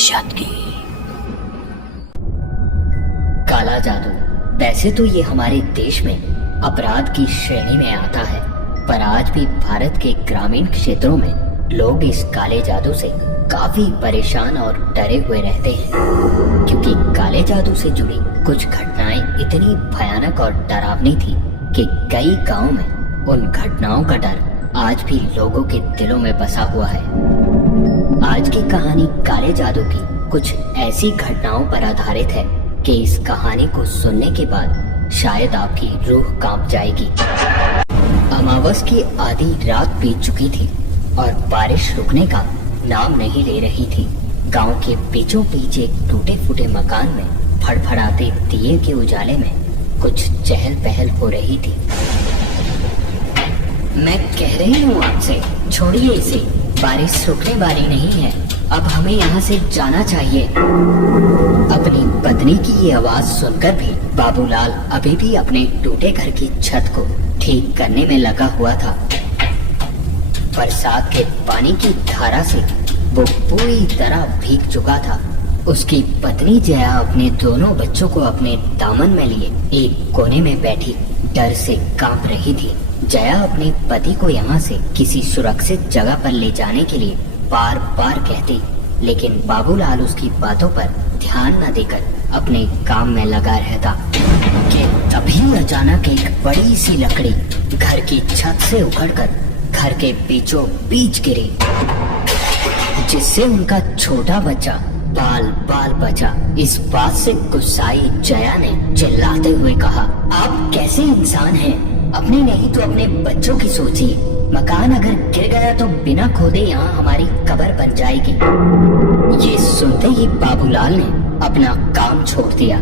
दहशत की। काला जादू वैसे तो ये हमारे देश में अपराध की श्रेणी में आता है, पर आज भी भारत के ग्रामीण क्षेत्रों में लोग इस काले जादू से काफी परेशान और डरे हुए रहते हैं, क्योंकि काले जादू से जुड़ी कुछ घटनाएं इतनी भयानक और डरावनी थी कि कई गांवों में उन घटनाओं का डर आज भी लोगों के दिलों में बसा हुआ है। आज की कहानी काले जादू की कुछ ऐसी घटनाओं पर आधारित है कि इस कहानी को सुनने के बाद शायद आपकी रूह कांप जाएगी। अमावस की आधी रात बीत चुकी थी और बारिश रुकने का नाम नहीं ले रही थी। गांव के बीचों बीच एक टूटे फूटे मकान में फड़फड़ाते दिए के उजाले में कुछ चहल पहल हो रही थी। मैं कह रही हूँ आपसे, छोड़िए इसे, बारिश रुकने वाली नहीं है, अब हमें यहाँ से जाना चाहिए। अपनी पत्नी की ये आवाज सुनकर भी बाबूलाल अभी भी अपने टूटे घर की छत को ठीक करने में लगा हुआ था। बरसात के पानी की धारा से वो पूरी तरह भीग चुका था। उसकी पत्नी जया अपने दोनों बच्चों को अपने दामन में लिए एक कोने में बैठी डर से कांप रही थी। जया अपने पति को यहाँ से किसी सुरक्षित जगह पर ले जाने के लिए बार बार कहती, लेकिन बाबूलाल उसकी बातों पर ध्यान न देकर अपने काम में लगा रहता कि तभी अचानक एक बड़ी सी लकड़ी घर की छत से उखड़कर घर के बीचों बीच गिरी, जिससे उनका छोटा बच्चा बाल बाल बचा। इस बात से गुस्साई जया ने चिल्लाते हुए कहा, आप कैसे इंसान हैं? अपने नहीं तो अपने बच्चों की सोचिए। मकान अगर गिर गया तो बिना खोदे यहाँ हमारी कब्र बन जाएगी। ये सुनते ही बाबूलाल ने अपना काम छोड़ दिया।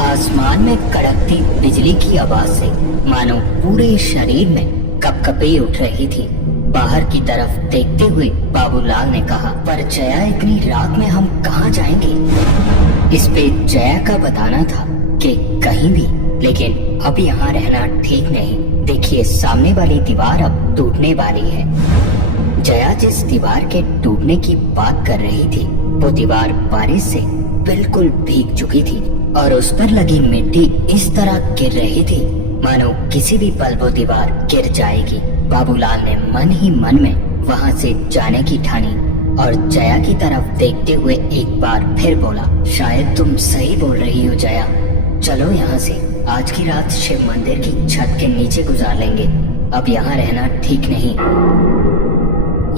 आसमान में कड़कती बिजली की आवाज से मानो पूरे शरीर में कपकपी उठ रही थी। बाहर की तरफ देखते हुए बाबूलाल ने कहा, पर जया इतनी रात में हम कहाँ जाएंगे? इस पे जया का बताना था कि कहीं भी, लेकिन अब यहाँ रहना ठीक नहीं। देखिए, सामने वाली दीवार अब टूटने वाली है। जया जिस दीवार के टूटने की बात कर रही थी वो दीवार बारिश से बिल्कुल भीग चुकी थी और उस पर लगी मिट्टी इस तरह गिर रही थी मानो किसी भी पल वो दीवार गिर जाएगी। बाबूलाल ने मन ही मन में वहाँ से जाने की ठानी और जया की तरफ देखते हुए एक बार फिर बोला, शायद तुम सही बोल रही हो जया, चलो यहाँ से आज की रात शिव मंदिर की छत के नीचे गुजार लेंगे। अब यहाँ रहना ठीक नहीं।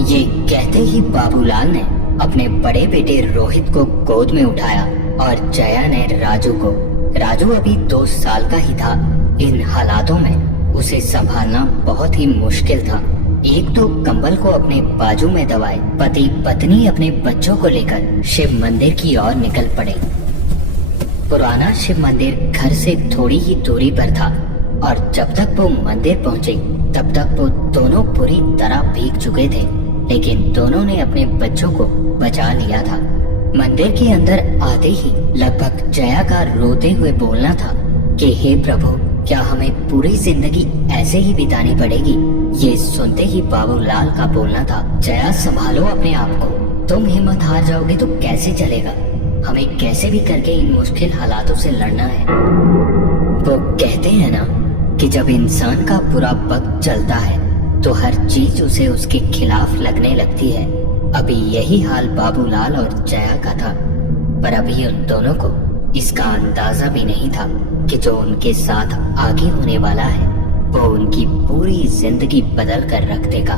ये कहते ही बाबूलाल ने अपने बड़े बेटे रोहित को गोद में उठाया और जया ने राजू को। राजू अभी 2 साल का ही था। इन हालातों में उसे संभालना बहुत ही मुश्किल था। एक तो कंबल को अपने बाजू में दबाए पति पत्नी अपने बच्चों को लेकर शिव मंदिर की ओर निकल पड़े। पुराना शिव मंदिर घर से थोड़ी ही दूरी पर था और जब तक वो मंदिर पहुंचे तब तक वो दोनों पूरी तरह भीग चुके थे, लेकिन दोनों ने अपने बच्चों को बचा लिया था। मंदिर के अंदर आते ही लगभग जया का रोते हुए बोलना था कि हे प्रभु, क्या हमें पूरी जिंदगी ऐसे ही बितानी पड़ेगी? ये सुनते ही बाबूलाल का बोलना था, जया संभालो अपने आप को, तुम हिम्मत हार जाओगे तो कैसे चलेगा? हमें कैसे भी करके इन मुश्किल हालातों से लड़ना है। वो कहते हैं ना कि जब इंसान का बुरा वक्त चलता है तो हर चीज उसे उसके खिलाफ लगने लगती है। अभी यही हाल बाबूलाल और जया का था, पर अभी उन दोनों को इसका अंदाजा भी नहीं था कि जो उनके साथ आगे होने वाला है वो उनकी पूरी जिंदगी बदल कर रख देगा।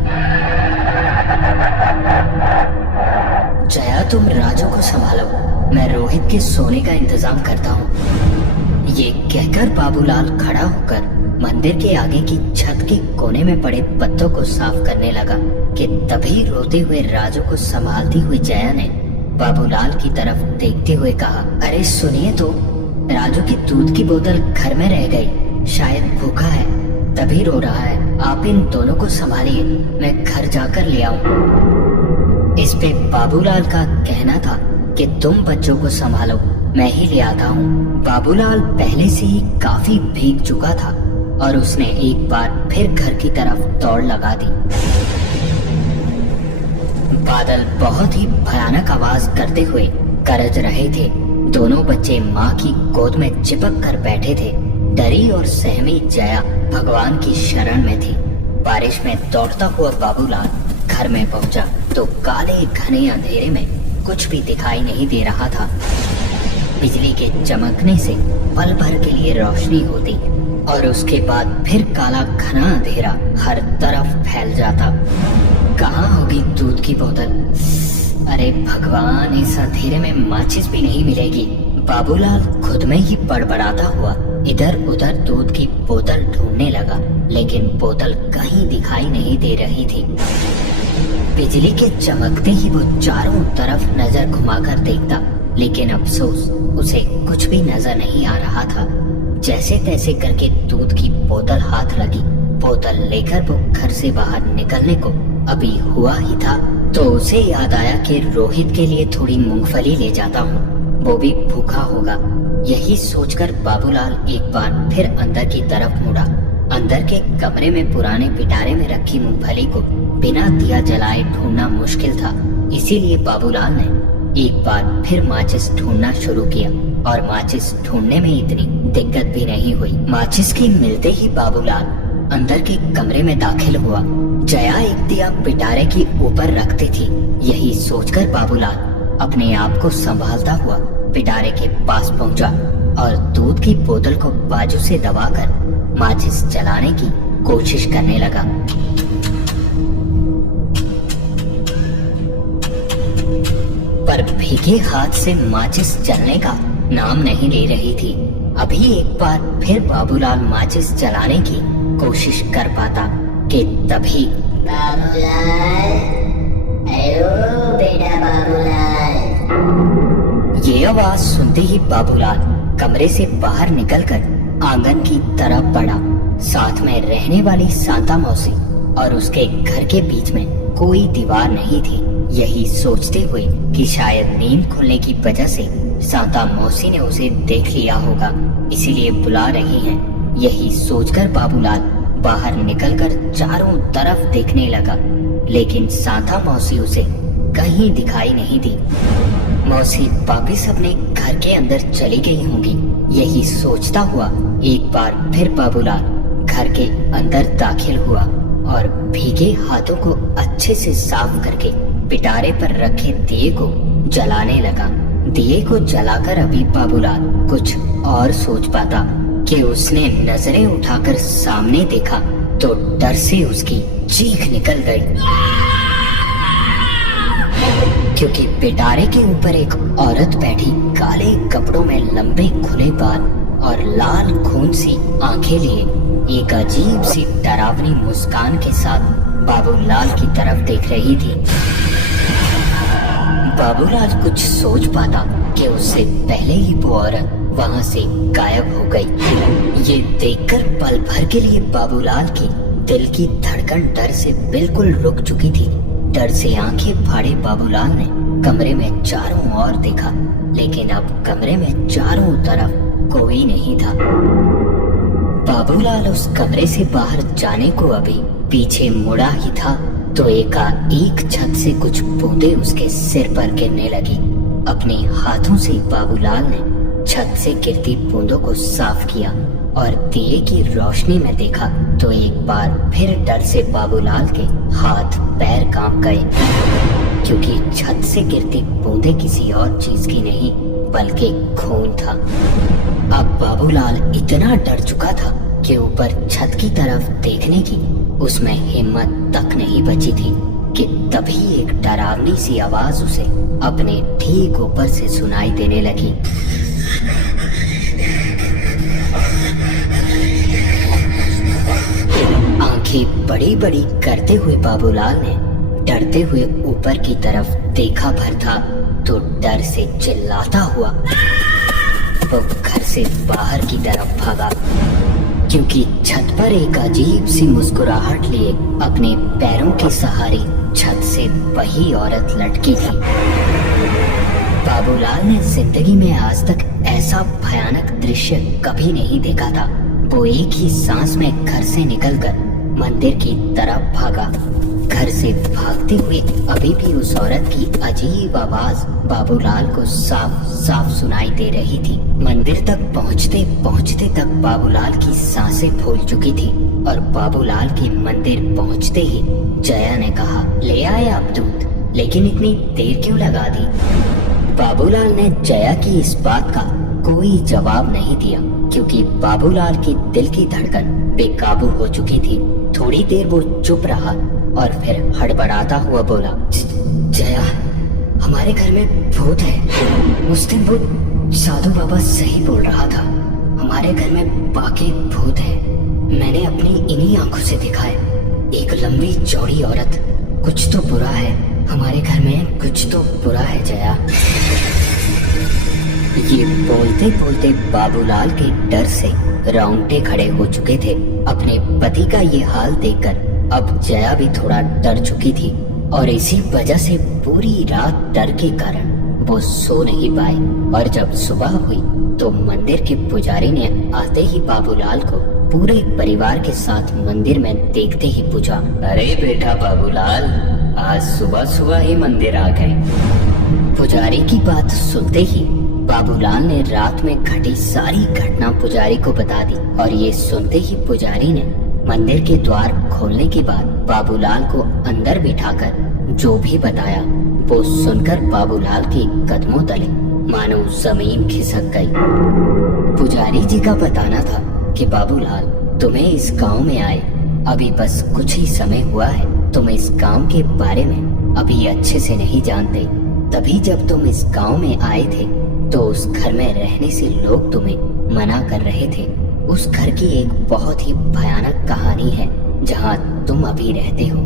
जया, तुम राजू को संभालो, मैं रोहित के सोने का इंतजाम करता हूँ। ये कहकर बाबूलाल खड़ा होकर मंदिर के आगे की छत के कोने में पड़े पत्तों को साफ करने लगा कि तभी रोते हुए राजू को संभालती हुई जया ने बाबूलाल की तरफ देखते हुए कहा, अरे सुनिए तो, राजू की दूध की बोतल घर में रह गई, शायद भूखा है तभी रो रहा है। आप इन दोनों को संभालिए, मैं घर जाकर ले आऊं। इस पे बाबूलाल का कहना था कि तुम बच्चों को संभालो, मैं ही ले आता हूँ। बाबूलाल पहले से ही काफी भीग चुका था और उसने एक बार फिर घर की तरफ दौड़ लगा दी। बादल बहुत ही भयानक आवाज करते हुए गरज रहे थे। दोनों बच्चे माँ की गोद में चिपक कर बैठे थे। डरी और सहमी जया भगवान की शरण में थी। बारिश में दौड़ता हुआ बाबूलाल घर में पहुंचा तो काले घने अंधेरे में कुछ भी दिखाई नहीं दे रहा था। बिजली के चमकने से पल भर के लिए रोशनी होती और उसके बाद फिर काला घना अंधेरा हर तरफ फैल जाता। कहाँ होगी दूध की बोतल? अरे भगवान, इस अंधेरे में माचिस भी नहीं मिलेगी। बाबूलाल खुद में ही बड़बड़ाता हुआ इधर उधर दूध की बोतल ढूंढने लगा, लेकिन बोतल कहीं दिखाई नहीं दे रही थी। बिजली के चमकते ही वो चारों तरफ नजर घुमाकर देखता, लेकिन अफसोस उसे कुछ भी नजर नहीं आ रहा था। जैसे तैसे करके दूध की बोतल हाथ लगी। बोतल लेकर वो घर से बाहर निकलने को अभी हुआ ही था तो उसे याद आया कि रोहित के लिए थोड़ी मूंगफली ले जाता हूँ, वो भी भूखा होगा। यही सोचकर बाबूलाल एक बार फिर अंदर की तरफ मुड़ा। अंदर के कमरे में पुराने पिटारे में रखी मूंगफली को बिना दिया जलाए ढूंढना मुश्किल था, इसीलिए बाबूलाल ने एक बार फिर माचिस ढूंढना शुरू किया और माचिस ढूंढने में इतनी दिक्कत भी नहीं हुई। माचिस के मिलते ही बाबूलाल अंदर के कमरे में दाखिल हुआ। जया एक दिया पिटारे की ऊपर रखती थी। यही सोचकर बाबूलाल अपने आप को संभालता हुआ पिटारे के पास पहुंचा और दूध की बोतल को बाजू से दबाकर माचिस जलाने की कोशिश करने लगा। पर भीगे हाथ से माचिस जलने का नाम नहीं ले रही थी। अभी एक बार फिर बाबूलाल माचिस जलाने की कोशिश कर पाता कि तभी बाबूलाल, अयो बेटा बाबूलाल। ये आवाज सुनते ही बाबूलाल कमरे से बाहर निकलकर आंगन की तरफ बढ़ा। साथ में रहने वाली शांता मौसी और उसके घर के बीच में कोई दीवार नहीं थी। यही सोचते हुए कि शायद नींद खुलने की वजह से शांता मौसी ने उसे देख लिया होगा, इसीलिए बुला रही हैं। यही सोचकर बाबूलाल बाहर निकलकर चारों तरफ देखने लगा, लेकिन शांता मौसी उसे कहीं दिखाई नहीं दी। मौसी वापिस अपने घर के अंदर चली गई होंगी। यही सोचता हुआ एक बार फिर बाबूलाल घर के अंदर दाखिल हुआ और भीगे हाथों को अच्छे से साफ करके पिटारे पर रखे दिए को जलाने लगा। दिए को जलाकर अभी बाबूलाल कुछ और सोच पाता कि उसने नजरें उठाकर सामने देखा तो डर से उसकी चीख निकल गई, क्योंकि पिटारे के ऊपर एक औरत बैठी काले कपड़ों में लंबे खुले बाल और लाल खून सी आंखें लिए एक अजीब सी डरावनी मुस्कान के साथ बाबूलाल की तरफ देख रही थी। बाबूलाल कुछ सोच पाता कि उससे पहले ही वो औरत वहाँ से गायब हो गई। ये देखकर पल भर के लिए बाबूलाल की दिल की धड़कन डर से बिल्कुल रुक चुकी थी। डर से आंखें फाड़े बाबूलाल ने कमरे में चारों ओर देखा, लेकिन अब कमरे में चारों तरफ कोई नहीं था। बाबूलाल उस कमरे से बाहर जाने को अभी पीछे मुड़ा ही था तो एकाएक छत से कुछ बूंदें उसके सिर पर गिरने लगी। अपने हाथों से बाबूलाल ने छत से गिरती बूंदों को साफ किया और दिए की रोशनी में देखा तो एक बार फिर डर से बाबूलाल के हाथ पैर कांप गए, क्योंकि छत से गिरती बूंदें किसी और चीज की नहीं बल्कि खून था। अब बाबूलाल इतना डर चुका था कि ऊपर छत की तरफ देखने की उसमें हिम्मत तक नहीं बची थी कि तभी एक डरावनी सी आवाज उसे अपने ठीक ऊपर से सुनाई देने लगी। आंखें बड़ी बड़ी करते हुए बाबूलाल ने डरते हुए ऊपर की तरफ देखा भर था तो डर से चिल्लाता हुआ वो घर से बाहर की तरफ भागा, क्योंकि छत पर एक अजीब सी मुस्कुराहट लिए अपने पैरों के सहारे छत से वही औरत लटकी थी। बाबूलाल ने जिंदगी में आज तक ऐसा भयानक दृश्य कभी नहीं देखा था। वो एक ही सांस में घर से निकलकर मंदिर की तरफ भागा। घर से भागते हुए अभी भी उस औरत की अजीब आवाज बाबूलाल को साफ साफ सुनाई दे रही थी। मंदिर तक पहुँचते पहुँचते तक बाबूलाल की सांसें फूल चुकी थी और बाबूलाल के मंदिर पहुँचते ही जया ने कहा, ले आए आप दूध, लेकिन इतनी देर क्यों लगा दी? बाबूलाल ने जया की इस बात का कोई जवाब नहीं दिया, क्योंकि बाबूलाल की दिल की धड़कन बेकाबू हो चुकी थी। थोड़ी देर वो चुप रहा और फिर हड़बड़ाता हुआ बोला, जया, हमारे घर में भूत है। उस दिन वो साधु बाबा सही बोल रहा था, हमारे घर में बाकी भूत है। मैंने अपनी इन्हीं आंखों से देखा है। एक लंबी चौड़ी औरत। कुछ तो बुरा है हमारे घर में, कुछ तो बुरा है जया। ये बोलते बोलते बाबूलाल के डर से रोंगटे खड़े हो चुके थे। अपने पति का ये हाल देखकर अब जया भी थोड़ा डर चुकी थी और इसी वजह से पूरी रात डर के कारण वो सो नहीं पाए। और जब सुबह हुई तो मंदिर के पुजारी ने आते ही बाबूलाल को पूरे परिवार के साथ मंदिर में देखते ही पूछा, अरे बेटा बाबूलाल, आज सुबह सुबह ही मंदिर आ गए। पुजारी की बात सुनते ही बाबूलाल ने रात में घटी सारी घटना पुजारी को बता दी और ये सुनते ही पुजारी ने मंदिर के द्वार खोलने के बाद बाबूलाल को अंदर बिठाकर जो भी बताया वो सुनकर बाबूलाल के कदमों तले मानो जमीन खिसक गई। पुजारी जी का बताना था कि बाबूलाल, तुम्हें इस गांव में आए अभी बस कुछ ही समय हुआ है। तुम इस गांव के बारे में अभी अच्छे से नहीं जानते। तभी जब तुम इस गांव में आए थे तो उस घर में रहने से लोग तुम्हें मना कर रहे थे। उस घर की एक बहुत ही भयानक कहानी है जहां तुम अभी रहते हो।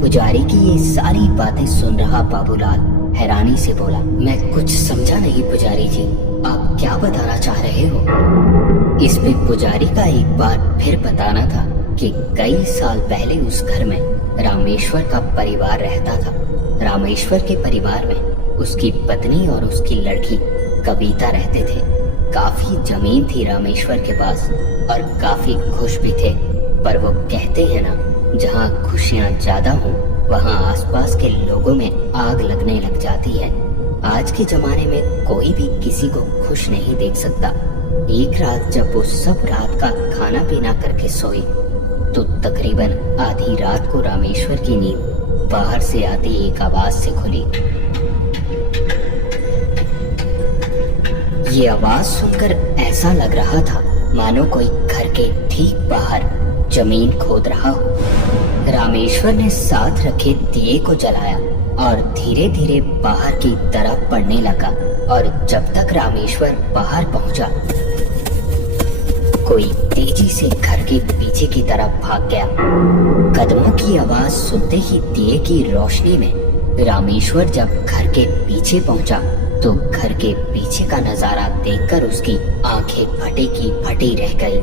पुजारी की ये सारी बातें सुन रहा बाबूलाल हैरानी से बोला, मैं कुछ समझा नहीं पुजारी जी, आप क्या बताना चाह रहे हो? इस पे पुजारी का एक बार फिर बताना था कि कई साल पहले उस घर में रामेश्वर का परिवार रहता था। रामेश्वर के परिवार में उसकी पत्नी और उसकी लड़की कविता रहते थे। काफी जमीन थी रामेश्वर के पास और काफी खुश भी थे। पर वो कहते हैं ना, जहाँ खुशियाँ ज्यादा हो वहाँ आसपास के लोगों में आग लगने लग जाती है। आज के जमाने में कोई भी किसी को खुश नहीं देख सकता। एक रात जब वो सब रात का खाना पीना करके सोई तो तकरीबन आधी रात को रामेश्वर की नींद बाहर से आती एक आवाज से खुली। ये आवाज सुनकर ऐसा लग रहा था मानो कोई घर के ठीक बाहर जमीन खोद रहा हो। रामेश्वर ने साथ रखे दिए को जलाया और धीरे धीरे बाहर की तरफ बढ़ने लगा और जब तक रामेश्वर बाहर पहुंचा कोई तेजी से घर के पीछे की तरफ भाग गया। कदमों की आवाज सुनते ही दिए की रोशनी में रामेश्वर जब घर के पीछे पहुंचा तो घर के पीछे का नजारा देखकर उसकी आंखें फटे की फटी रह गई,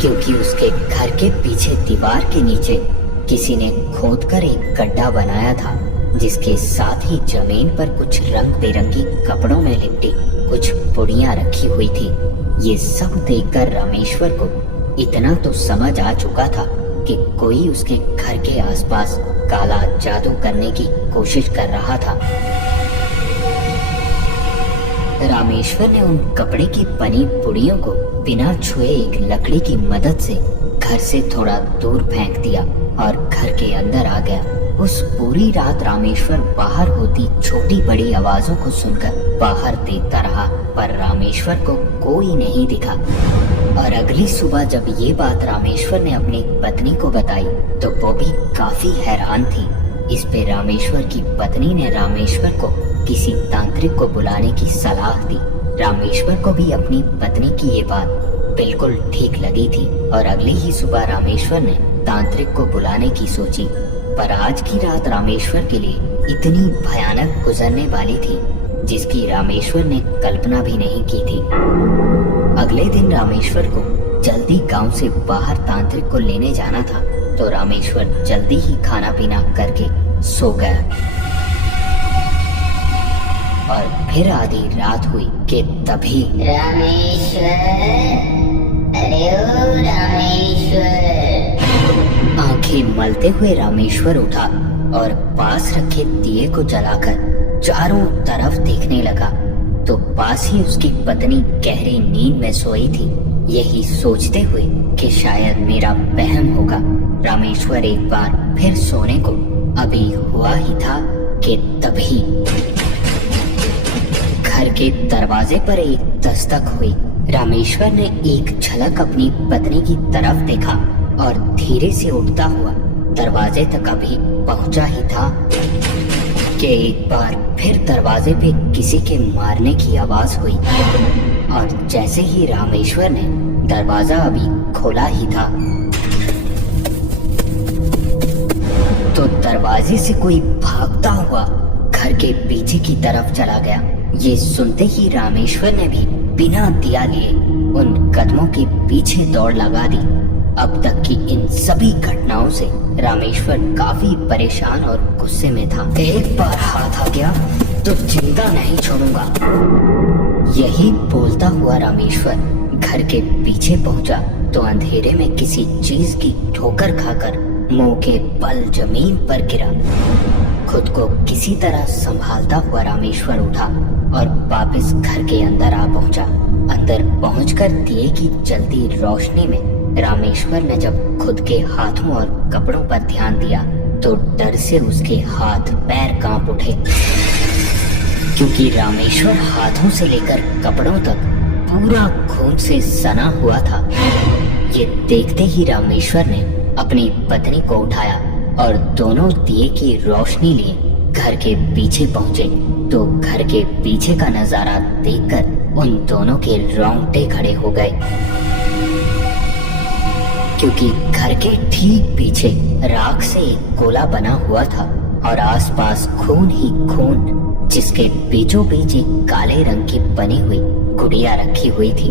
क्योंकि उसके घर के पीछे दीवार के नीचे किसी ने खोदकर एक गड्ढा बनाया था, जिसके साथ ही जमीन पर कुछ रंग बिरंगी कपड़ों में लिपटी कुछ पुड़ियां रखी हुई थी। ये सब देखकर रामेश्वर को इतना तो समझ आ चुका था कि कोई उसके घर के आसपास काला जादू करने की कोशिश कर रहा था। रामेश्वर ने उन कपड़े की बनी पुड़ियों को बिना छुए एक लकड़ी की मदद से घर से थोड़ा दूर फेंक दिया और घर के अंदर आ गया। उस पूरी रात रामेश्वर बाहर होती छोटी बड़ी आवाजों को सुनकर बाहर देखता रहा, पर रामेश्वर को कोई नहीं दिखा। और अगली सुबह जब ये बात रामेश्वर ने अपनी पत्नी को बताई तो वो भी काफी हैरान थी। इस पे रामेश्वर की पत्नी ने रामेश्वर को किसी तांत्रिक को बुलाने की सलाह दी। रामेश्वर को भी अपनी पत्नी की ये बात बिल्कुल ठीक लगी थी और अगली ही सुबह रामेश्वर ने तांत्रिक को बुलाने की सोची। पर आज की रात रामेश्वर के लिए इतनी भयानक गुजरने वाली थी जिसकी रामेश्वर ने कल्पना भी नहीं की थी। अगले दिन रामेश्वर को जल्दी गांव से बाहर तांत्रिक को लेने जाना था, तो रामेश्वर जल्दी ही खाना पीना करके सो गया। और फिर आधी रात हुई कि तभी रामेश्वर, अरे ओ रामेश्वर। आंखें कि मलते हुए रामेश्वर उठा और पास रखे दिए को जलाकर चारों तरफ देखने लगा तो पास ही उसकी पत्नी गहरी नींद में सोई थी। यही सोचते हुए कि शायद मेरा वहम होगा, रामेश्वर एक बार फिर सोने को अभी हुआ ही था कि तभी घर के दरवाजे पर एक दस्तक हुई। रामेश्वर ने एक झलक अपनी पत्नी की तरफ देखा और धीरे से उठता हुआ दरवाजे तक अभी पहुंचा ही था कि एक बार फिर दरवाजे पे किसी के मारने की आवाज हुई और जैसे ही रामेश्वर ने दरवाजा अभी खोला ही था तो दरवाजे से कोई भागता हुआ घर के पीछे की तरफ चला गया। ये सुनते ही रामेश्वर ने भी बिना दिया लिए उन कदमों के पीछे दौड़ लगा दी। अब तक की इन सभी घटनाओं से रामेश्वर काफी परेशान और गुस्से में था। एक बार हाथ आ गया तो जिंदा नहीं छोड़ूंगा, यही बोलता हुआ रामेश्वर घर के पीछे पहुंचा तो अंधेरे में किसी चीज की ठोकर खाकर मुंह के बल जमीन पर गिरा। खुद को किसी तरह संभालता हुआ रामेश्वर उठा और वापस घर के अंदर आ पहुंचा। अंदर पहुंचकर दिए की जलती रोशनी में रामेश्वर ने जब खुद के हाथों और कपड़ों पर ध्यान दिया तो डर से उसके हाथ पैर कांप उठे, क्योंकि रामेश्वर हाथों से लेकर कपड़ों तक पूरा खून से सना हुआ था। ये देखते ही रामेश्वर ने अपनी पत्नी को उठाया और दोनों दिए की रोशनी लिए घर के पीछे पहुंचे तो घर के पीछे का नजारा देखकर उन दोनों के रोंगटे खड़े हो गए, क्योंकि घर के ठीक पीछे राख से एक गोला बना हुआ था और आसपास खून ही खून, जिसके बीचों बीच एक काले रंग की बनी हुई गुड़िया रखी हुई थी।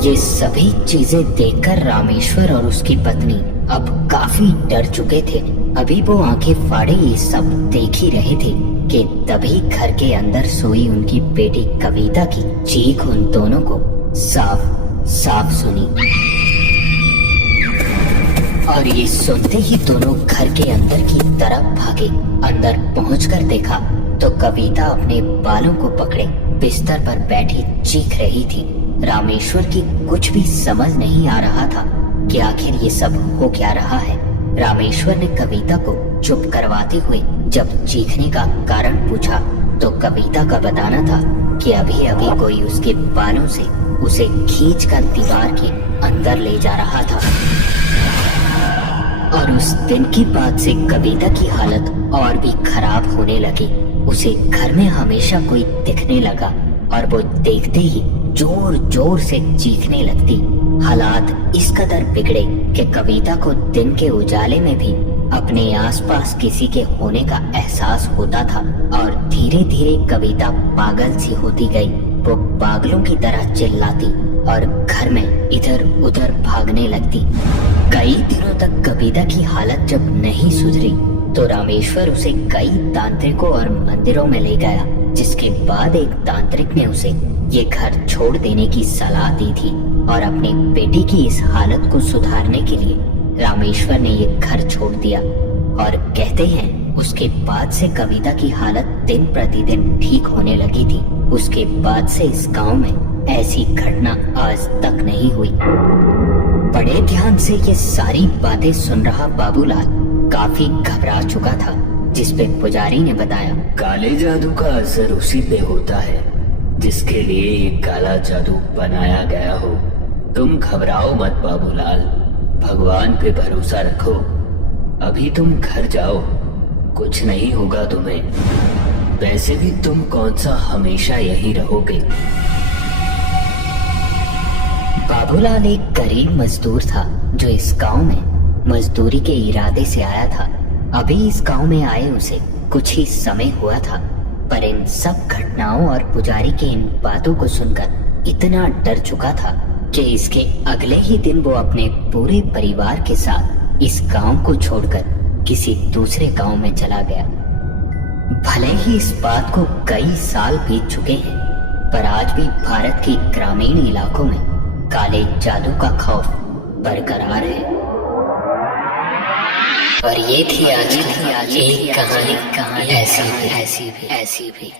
ये सभी चीजें देखकर रामेश्वर और उसकी पत्नी अब काफी डर चुके थे। अभी वो आंखें फाड़े ये सब देख ही रहे थे कि तभी घर के अंदर सोई उनकी बेटी कविता की चीख उन दोनों को साफ साफ सुनी और ये सुनते ही दोनों घर के अंदर की तरफ भागे। अंदर पहुंचकर देखा तो कविता अपने बालों को पकड़े बिस्तर पर बैठी चीख रही थी। रामेश्वर की कुछ भी समझ नहीं आ रहा था कि आखिर ये सब हो क्या रहा है। रामेश्वर ने कविता को चुप करवाते हुए जब चीखने का कारण पूछा तो कविता का बताना था कि अभी अभी कोई उसके बालों से उसे खींचकर दीवार के अंदर ले जा रहा था और उस दिन की बात से कविता की हालत और भी खराब होने लगी। उसे घर में हमेशा कोई दिखने लगा और वो देखते ही जोर जोर से चीखने लगती। हालात इस कदर बिगड़े कि कविता को दिन के उजाले में भी अपने आसपास किसी के होने का एहसास होता था और धीरे धीरे कविता पागल सी होती गई। वो पागलों की तरह चिल्लाती और घर में इधर उधर भागने लगती। कई दिनों तक कविता की हालत जब नहीं सुधरी तो रामेश्वर उसे कई तांत्रिकों और मंदिरों में ले गया, जिसके बाद एक तांत्रिक ने उसे ये घर छोड़ देने की सलाह दी थी और अपनी बेटी की इस हालत को सुधारने के लिए रामेश्वर ने ये घर छोड़ दिया। और कहते हैं उसके बाद से कविता की हालत दिन प्रतिदिन ठीक होने लगी थी। उसके बाद से इस गांव में ऐसी घटना आज तक नहीं हुई। बड़े ध्यान से ये सारी बातें सुन रहा बाबूलाल काफी घबरा चुका था, जिस पे पुजारी ने बताया, काले जादू का असर उसी पे होता है जिसके लिए ये काला जादू बनाया गया हो। तुम घबराओ मत बाबूलाल, भगवान पे भरोसा रखो। अभी तुम घर जाओ, कुछ नहीं होगा तुम्हें। वैसे भी तुम कौन सा हमेशा यही रहोगे। बाबूलाल एक गरीब मजदूर था जो इस गांव में मजदूरी के इरादे से आया था। अभी इस गांव में आए उसे कुछ ही समय हुआ था, पर इन सब घटनाओं और पुजारी के इन बातों को सुनकर इतना डर चुका था कि इसके अगले ही दिन वो अपने पूरे परिवार के साथ इस गांव को छोड़कर किसी दूसरे गांव में चला गया। भले ही इस बात को कई साल बीत चुके हैं, पर आज भी भारत के ग्रामीण इलाकों में काले जादू का खौफ बरकरार है। और ये थी आज एक कहानी ऐसी भी